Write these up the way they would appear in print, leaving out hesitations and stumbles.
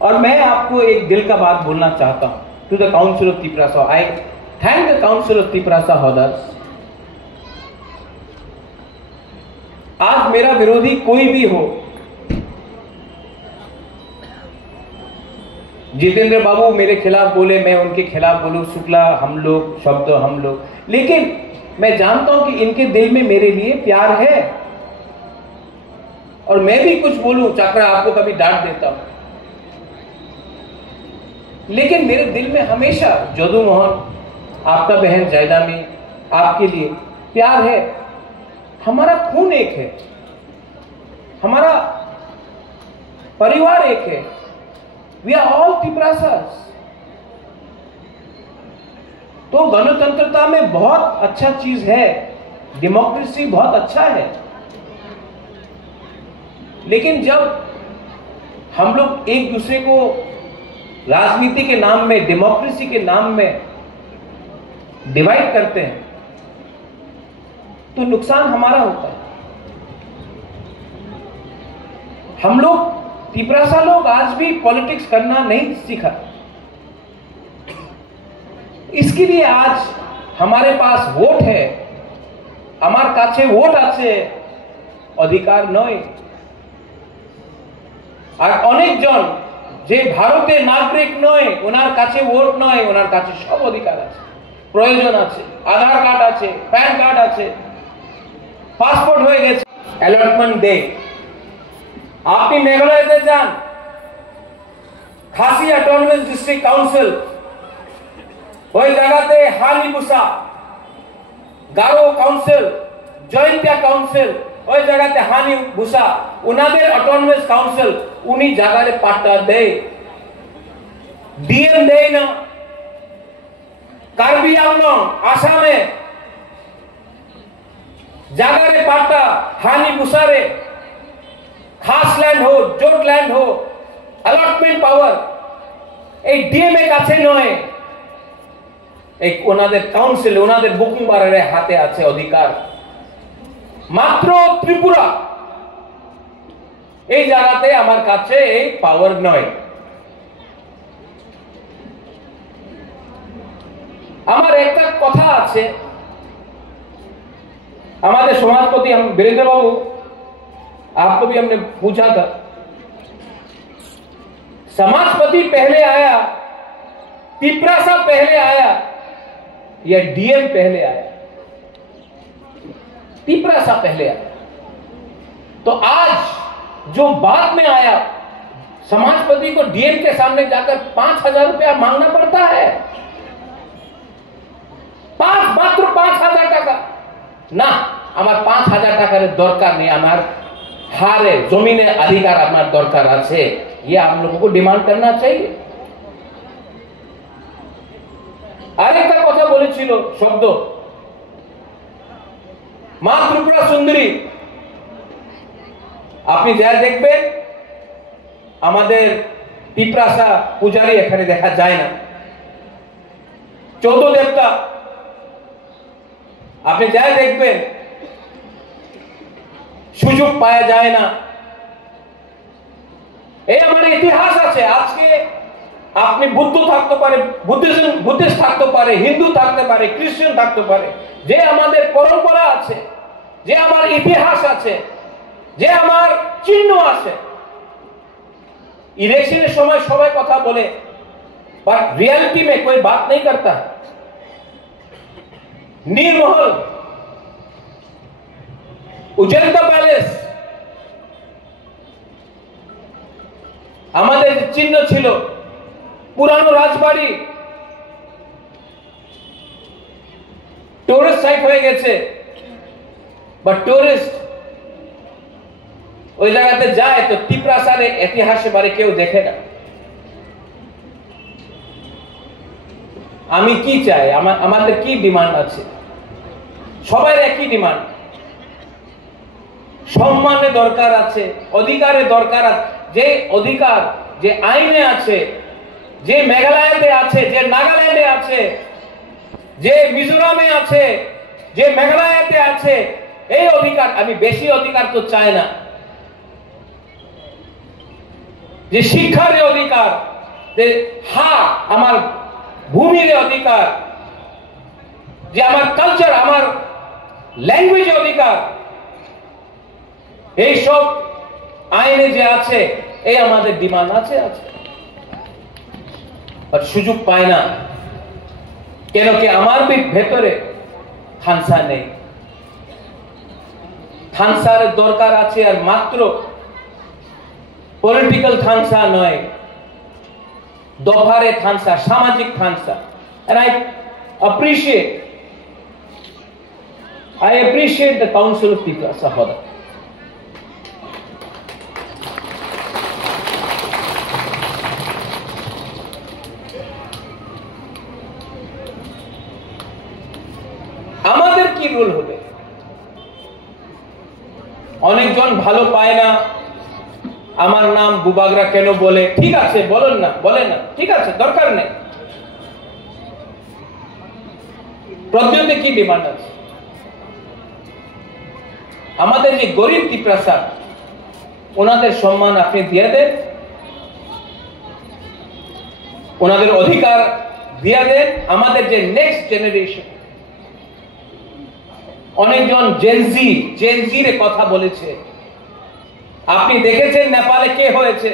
और मैं आपको एक दिल का बात बोलना चाहता हूं to the council of Tiprasa. I thank the council of Tiprasa हॉदर्स। आज मेरा विरोधी कोई भी हो, जितेंद्र बाबू मेरे खिलाफ बोले, मैं उनके खिलाफ बोलूं, शुक्ला हम लोग, शब्द हम लोग, लेकिन मैं जानता हूं कि इनके दिल में मेरे लिए प्यार है। और मैं भी कुछ बोलूं, चाकरा आपको कभी डांट देता हूं, लेकिन मेरे दिल में हमेशा जदू मोहन, आपका बहन जायदा में, आपके लिए प्यार है। हमारा खून एक है, हमारा परिवार एक है। We are all Tiprasas. तो गणतंत्रता में बहुत अच्छा चीज है, डेमोक्रेसी बहुत अच्छा है, लेकिन जब हम लोग एक दूसरे को राजनीति के नाम में, डेमोक्रेसी के नाम में डिवाइड करते हैं तो नुकसान हमारा होता है। हम लोग तिपरासा लोग आज भी पॉलिटिक्स करना नहीं सीखा, इसके लिए आज हमारे पास वोट है, हमारे काछे वोट आछे, अधिकार नय। আর অনেকজন যে ভারতের নাগরিক নয়, ওনার কাছে ভোট নয়, ওনার কাছে সব অধিকার আছে, প্রয়োজন আছে, আধার কার্ড আছে, প্যান কার্ড আছে, পাসপোর্ট হয়ে গেছে, অ্যালটমেন্ট দে। আপনি মেঘালয়তে যান, খাসি অটোনমাস ডিস্ট্রিক্ট কাউন্সিল, ওই জায়গাতে হানিবুসা, গারো কাউন্সিল, জয়ন্তিয়া কাউন্সিল, ওই জায়গাতে হানিবুসা, উনাদের অটোনমাস কাউন্সিল, উনি জায়গায় পাট্টা দেয়, ডিএম দেয় না। কার্বি আংলং আসামে জায়গায় পাট্টা হানিবুসারে, খাস ল্যান্ড হো, জোট ল্যান্ড হো, অ্যালটমেন্ট পাওয়ার এই ডিএম এর কাছে নয়, এই ওনাদের কাউন্সিল, ওনাদের বুকিং বারের হাতে আছে অধিকার। মাত্র ত্রিপুরা এই জায়গাতে আমার কাছে এই পাওয়ার নয়। আমার একটা কথা আছে, हमारे समाजपति हम वीरेंद्र बाबू, आपको भी हमने पूछा था, समाजपति पहले आया, तिपरासा पहले आया या डीएम पहले आया? तिपरासा पहले आया। तो आज जो बाद में आया, समाजपति को डीएम के सामने जाकर 5,000 रुपया मांगना पड़ता है, मात्र 5,000 টাকা না। আমার 5,000 টাকার দরকার নেই, আমার হারে জমিনের अधिकार আমার দরকার আছে, ये आप लोगों को डिमांड करना चाहिए। আরেকটা কথা বলেছিল শব্দ, মা ত্রিপুরা সুন্দরী, আপনি যা দেখবেন আমাদের তিপরাসা পূজারী এখানে দেখা যায় না, চৌদ্দ দেবতা আপনি যা দেখবেন সুযোগ পাওয়া যায় না। এই আমাদের ইতিহাস আছে। আজকে আপনি বুদ্ধ থাকতে পারে, বুদ্ধিস্ট থাকতে পারে, হিন্দু থাকতে পারে, খ্রিস্টান থাকতে পারে, যে আমাদের পরম্পরা আছে, যে আমার ইতিহাস আছে, যে আমার চিহ্ন আছে। इलेक्शन समय सबाई कथा बोले, पर रियलिटी में कोई बात नहीं करता। नीरमहल, उजंता पैलेस আমাদের চিহ্ন ছিল, পুরানো রাজবাড়ি টুরিস্ট সাইট হয়ে গেছে, বাট টুরিস্ট ওই জায়গাতে যায় তো তিপরাসার ইতিহাসের বারে কেউ দেখে না। আমি কি চাই, আমাদের কি ডিমান্ড আছে? সবাই একই ডিমান্ড, সম্মানের দরকার আছে, অধিকারের দরকার আছে। যে অধিকার যে আইনে আছে, যে মেঘালয়তে আছে, যে নাগাল্যান্ডে আছে, যে মিজোরামে আছে, যে মেঘালয়তে আছে, এই অধিকার, আমি বেশি অধিকার তো চাই না। যে শিক্ষার অধিকার, যে আমার ভূমির অধিকার, যে আমার কালচার, আমার ল্যাঙ্গুয়েজের অধিকার, এই সব আইনে যে আছে, এই আমাদের ডিমান্ড আছে। আর সুযোগ পায় না কেন কি আমার ভেতরে থানসা নেই। থানসার দরকার আছে, আর মাত্র পলিটিক্যাল থানসা নয়, দফারে থানসা, সামাজিক থানসা। And I appreciate the Council of Tiprasa for that. আমাদের কি রোল হবে? অনেকজন ভালো পায় না, আমার নাম বুবাগরা কেন বলে। ঠিক আছে, বলেন না, ঠিক আছে, দরকার নেই। প্রদ্যোতে কি ডিমান্ড আছে? আমাদের যে গরিব তিপ্রাসা, ওনাদের সম্মান আপনি দিয়ে দেন, ওনাদের অধিকার দিয়ে দেন। আমাদের যে নেক্সট জেনারেশন, অনেকজন জেনজির কথা বলেছে। আপনি দেখেছেন নেপালে কে হয়েছে?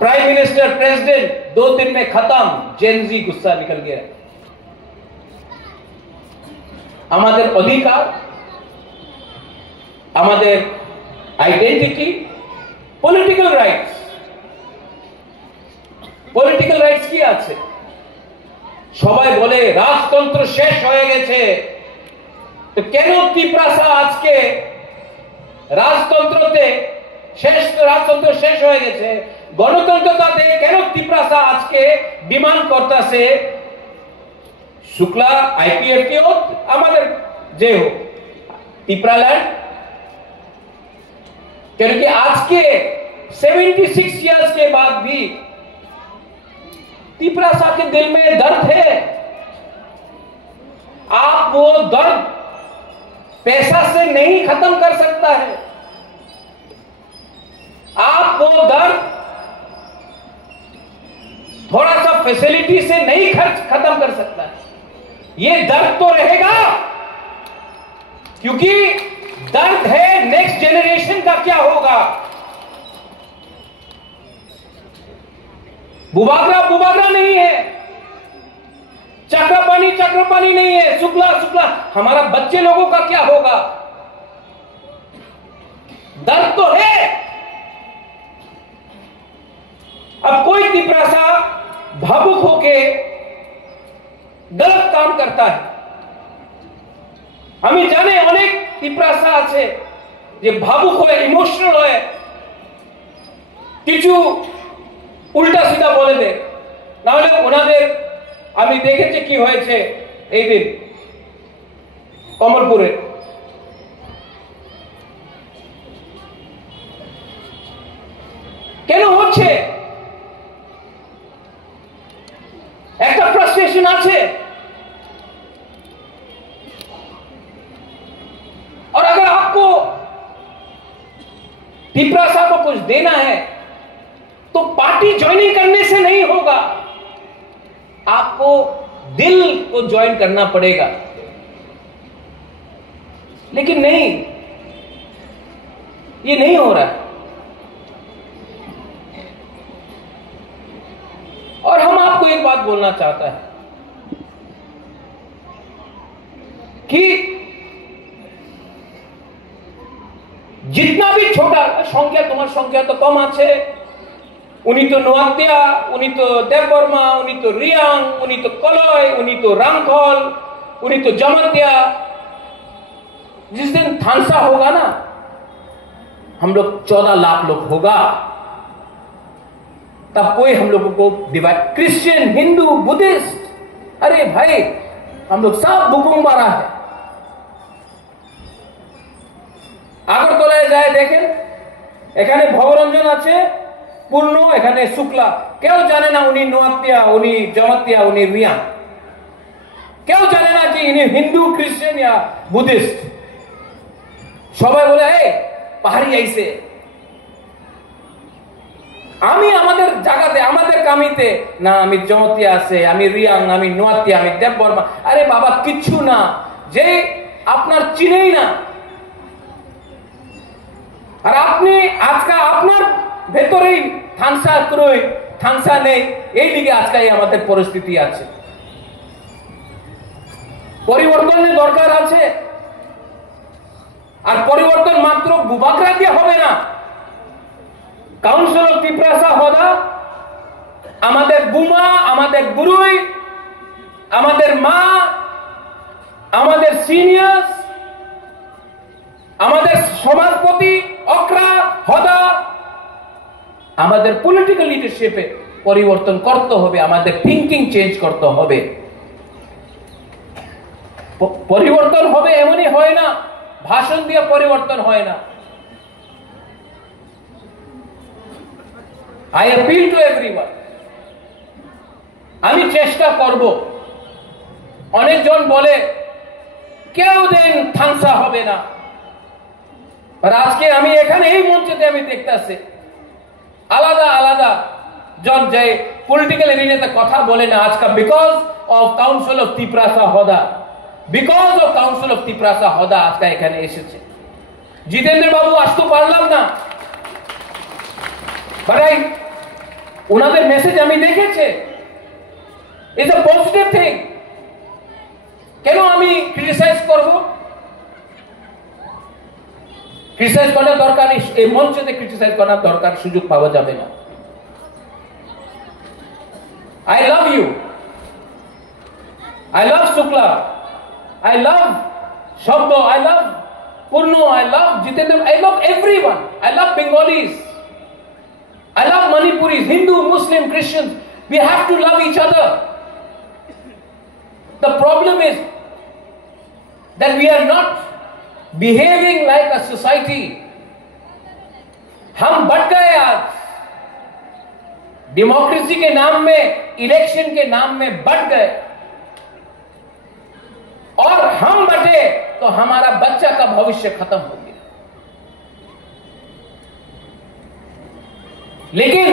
प्राइम मिनिस्टर, प्रेसिडेंट 2 दिन में खत्म। जेनजी गुस्सा निकल गया। আমাদের অধিকার, আমাদের আইডেন্টিটি, পলিটিক্যাল রাইটস কি আছে? সবাই বলে রাজতন্ত্র শেষ হয়ে গেছে। তো কেন তিপ্রাসা আজকে রাজতন্ত্র শেষ হয়ে গেছে, গণতন্ত্রতাতে কেন তিপ্রাসা আজকে ডিমান্ড করতেছে শুক্লা आईपीएफ के हो, আমাদের যে हो तिप्रालैंड? क्योंकि आज के 76 इयर्स के बाद भी तिप्रासा के दिल में दर्द है। आप वो दर्द पैसा से नहीं खत्म कर सकता है। आप वो दर्द थोड़ा सा फैसिलिटी से नहीं खत्म कर सकता है। ये दर्द तो रहेगा, क्योंकि दर्द है नेक्स्ट जेनरेशन का क्या होगा। बुबागरा नहीं है, चक्रपाणी नहीं है, शुक्ला हमारा बच्चे लोगों का क्या होगा। दर्द तो है। अब कोई तिप्रासा भावुक होके गलत काम करता है। আমি জানি অনেক তিপ্রাসা আছে যে ভাবুক হয়ে, ইমোশনাল হয়ে কিছু উল্টা সিধা বলে দেয়। না হলে ওনাদের আমি দেখেছি কি হয়েছে এই দিন কমলপুরে। কেন হচ্ছে? একটা ফ্রাস্ট্রেশন আছে। और अगर आपको तिप्रासा को कुछ देना है तो पार्टी ज्वाइनिंग करने से नहीं होगा, आपको दिल को ज्वाइन करना पड़ेगा। लेकिन नहीं, ये नहीं हो रहा है। और हम आपको एक बात बोलना चाहता है कि जितना भी छोटा संख्या, तुम्हार संख्या तो कम आछे, उनी तो नोआत्या, उनी तो देवबर्मा, उनी तो रियांग, उनी तो कलय, उनी तो रामखल, उनी तो जमतिया। जिस दिन थानसा होगा ना, हम लोग 14 लाख लोग होगा, तब कोई हम लोगों को डिवाइड, क्रिश्चियन, हिंदू, बुद्धिस्ट, अरे भाई हम लोग सब बुकुम्बारा है। আগরতলায় যায় দেখেন, এখানে ভবরঞ্জন আছে পূর্ণ, এখানে শুক্লা। কেউ জানে না উনি নোয়াতিয়া, উনি জমাতিয়া, উনি রিয়া। কেউ জানে না যে ইনি হিন্দু, খ্রিস্টান या বুদ্ধিস্ট। সবাই বলে এই পাহাড়ি আইছে, আমি আমাদের জায়গাতে আমাদের কামিতে না, আমি জমতি আছে, আমি রিয়াং, আমি নোয়াতি, আমি দেব বর্মা। আরে বাবা কিচ্ছু না, যে আপনার চিনেই না। আর আপনি আজকে আপনার ভেতরেই থানসা ক্রয় থানসা নেই, এই দিকে আজকে আমাদের পরিস্থিতি আছে। পরিবর্তনের দরকার আছে। আর পরিবর্তন মাত্র বুবাগরা দিয়ে হবে না। কাউন্সিল অফ তিপ্রাসা হদা আমাদের বুমা, আমাদের গুরুই, আমাদের মা, আমাদের সিনিয়র্স, আমাদের সমাজপতি অকরা হদা, আমাদের পলিটিক্যাল লিডারশিপে পরিবর্তন করতে হবে, আমাদের থিঙ্কিং চেঞ্জ করতে হবে। পরিবর্তন হবে এমনই হয় না, ভাষণ দিয়ে পরিবর্তন হয় না। I appeal to everyone, আমি চেষ্টা করব। অনেকজন বলে কেউ দিন থানসা হবে না, আর আজকে আমি এখানে এই মঞ্চে আমি দেখতেছি আলাদা আলাদা জন যে পলিটিক্যাল এরিয়াতে কথা বলে না আজকে, because of council of Tiprasa Hoda, because of council of Tiprasa Hoda আজকে এখানে এসেছে। জিতেন্দ্র বাবু আসতে পারলাম না, বাট ওনাদের মেসেজ আমি দেখেছি, ইটস আ পজিটিভ থিং। কেন আমি ক্রিটিসাইজ করব? ক্রিটিসাইজ করার দরকার নেই, এই মঞ্চে ক্রিটিসাইজ করার দরকার সুযোগ পাওয়া যাবে না। I love you, I love Shukla, I love Shabdo, I love Purno, I love Jitendra, I love everyone, I love Bengalis, I love Manipuris, Hindu, Muslim, Christians. We have to love each other. The problem is that we are not behaving like a society. हम बढ़ गए आज, democracy के नाम में, election के नाम में बढ़ गए, और हम बढ़े तो हमारा बच्चा का भविष्य खत्म हो गया। लेकिन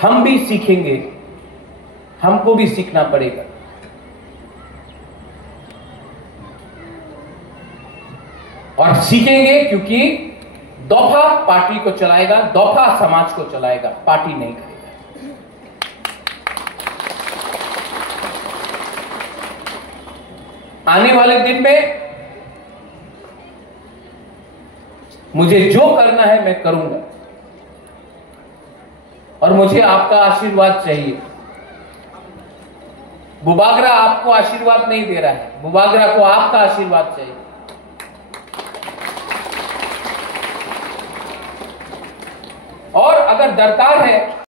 हम भी सीखेंगे, हमको भी सीखना पड़ेगा। और सीखेंगे क्योंकि दफा पार्टी को चलाएगा, दफा समाज को चलाएगा, पार्टी नहीं करेगा। आने वाले दिन में मुझे जो करना है मैं करूंगा, और मुझे आपका आशीर्वाद चाहिए। बुबागरा आपको आशीर्वाद नहीं दे रहा है, बुबागरा को आपका आशीर्वाद चाहिए। और अगर दरकार है